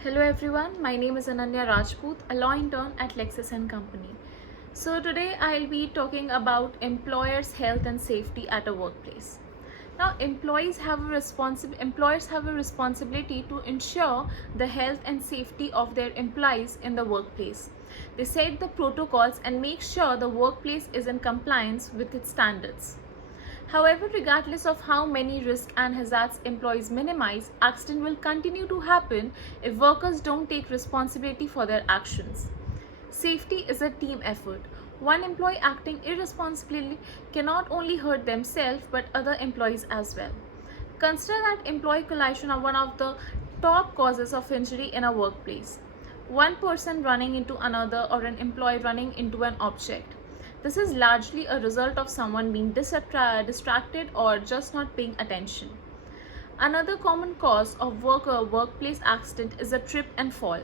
Hello everyone, my name is Ananya Rajput, a law intern at Lexis & Company. So today I'll be talking about employers' health and safety at a workplace. Now employers have a responsibility to ensure the health and safety of their employees in the workplace. They set the protocols and make sure the workplace is in compliance with its standards. However, regardless of how many risks and hazards employees minimize, accidents will continue to happen if workers don't take responsibility for their actions. Safety is a team effort. One employee acting irresponsibly cannot only hurt themselves but other employees as well. Consider that employee collision are one of the top causes of injury in a workplace. One person running into another or an employee running into an object. This is largely a result of someone being distracted or just not paying attention. Another common cause of workplace accident is a trip and fall.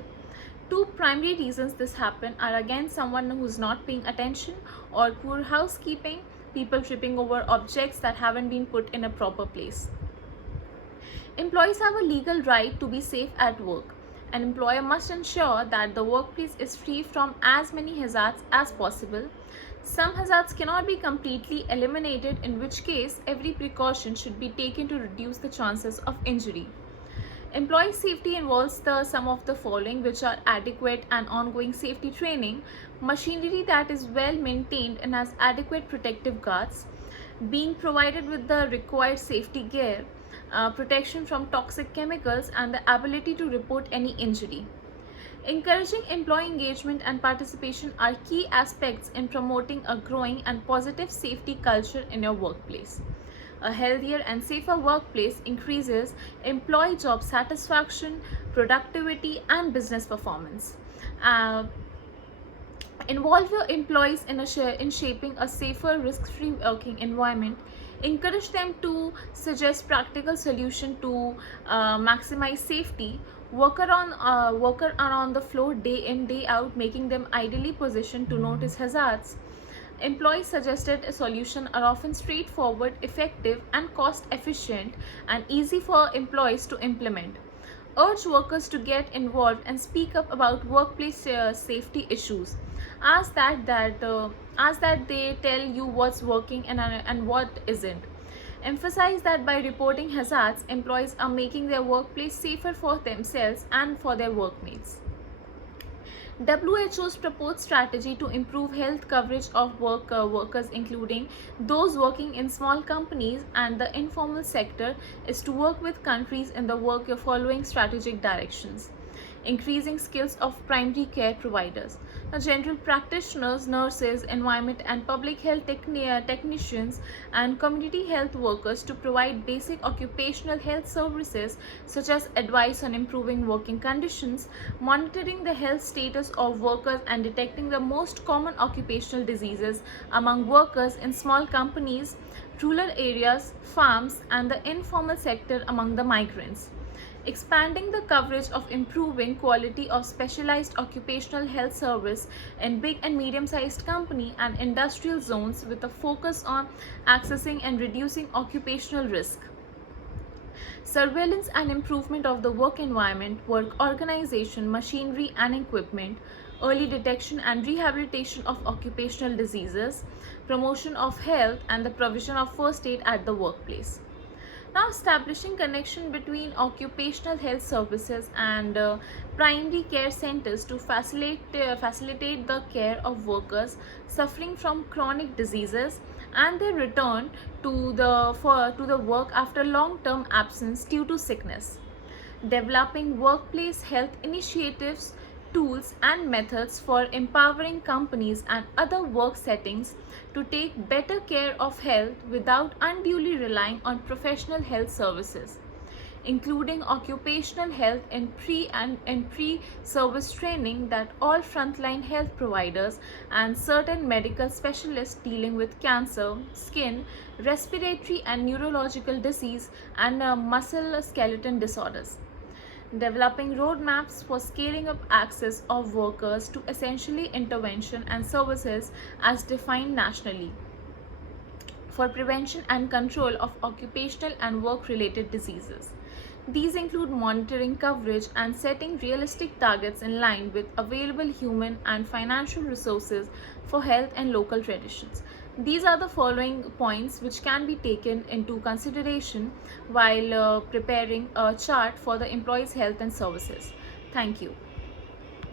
Two primary reasons this happen are again someone who's not paying attention or poor housekeeping, people tripping over objects that haven't been put in a proper place. Employees have a legal right to be safe at work. An employer must ensure that the workplace is free from as many hazards as possible. Some hazards cannot be completely eliminated, in which case every precaution should be taken to reduce the chances of injury. Employee safety involves some of the following, which are adequate and ongoing safety training, machinery that is well maintained and has adequate protective guards, being provided with the required safety gear, protection from toxic chemicals, and the ability to report any injury. Encouraging employee engagement and participation are key aspects in promoting a growing and positive safety culture in your workplace. A healthier and safer workplace increases employee job satisfaction, productivity, and business performance. Involve your employees in shaping a safer, risk-free working environment. Encourage them to suggest practical solutions to maximize safety. Worker are on the floor day in, day out, making them ideally positioned to notice hazards. Employee suggested solutions are often straightforward, effective, and cost efficient, and easy for employees to implement. Urge workers to get involved and speak up about workplace safety issues. Ask that they tell you what's working and what isn't. Emphasize that by reporting hazards, employees are making their workplace safer for themselves and for their workmates. WHO's proposed strategy to improve health coverage of workers, including those working in small companies and the informal sector, is to work with countries in the work following strategic directions. Increasing skills of primary care providers. Now, general practitioners, nurses, environment and public health technicians, and community health workers to provide basic occupational health services such as advice on improving working conditions, monitoring the health status of workers, and detecting the most common occupational diseases among workers in small companies, rural areas, farms, and the informal sector among the migrants. Expanding the coverage of improving quality of specialized occupational health service in big and medium-sized company and industrial zones with a focus on accessing and reducing occupational risk. Surveillance and improvement of the work environment, work organization, machinery and equipment, early detection and rehabilitation of occupational diseases, promotion of health, and the provision of first aid at the workplace. Now, establishing connection between occupational health services and primary care centers to facilitate the care of workers suffering from chronic diseases and their return to the work after long-term absence due to sickness. Developing workplace health initiatives, tools and methods for empowering companies and other work settings to take better care of health without unduly relying on professional health services, including occupational health in pre-service training that all frontline health providers and certain medical specialists dealing with cancer, skin, respiratory and neurological disease, and muscle skeleton disorders. Developing roadmaps for scaling up access of workers to essentially intervention and services as defined nationally for prevention and control of occupational and work-related diseases. These include monitoring coverage and setting realistic targets in line with available human and financial resources for health and local traditions. These are the following points which can be taken into consideration while preparing a chart for the employees' health and services. Thank you.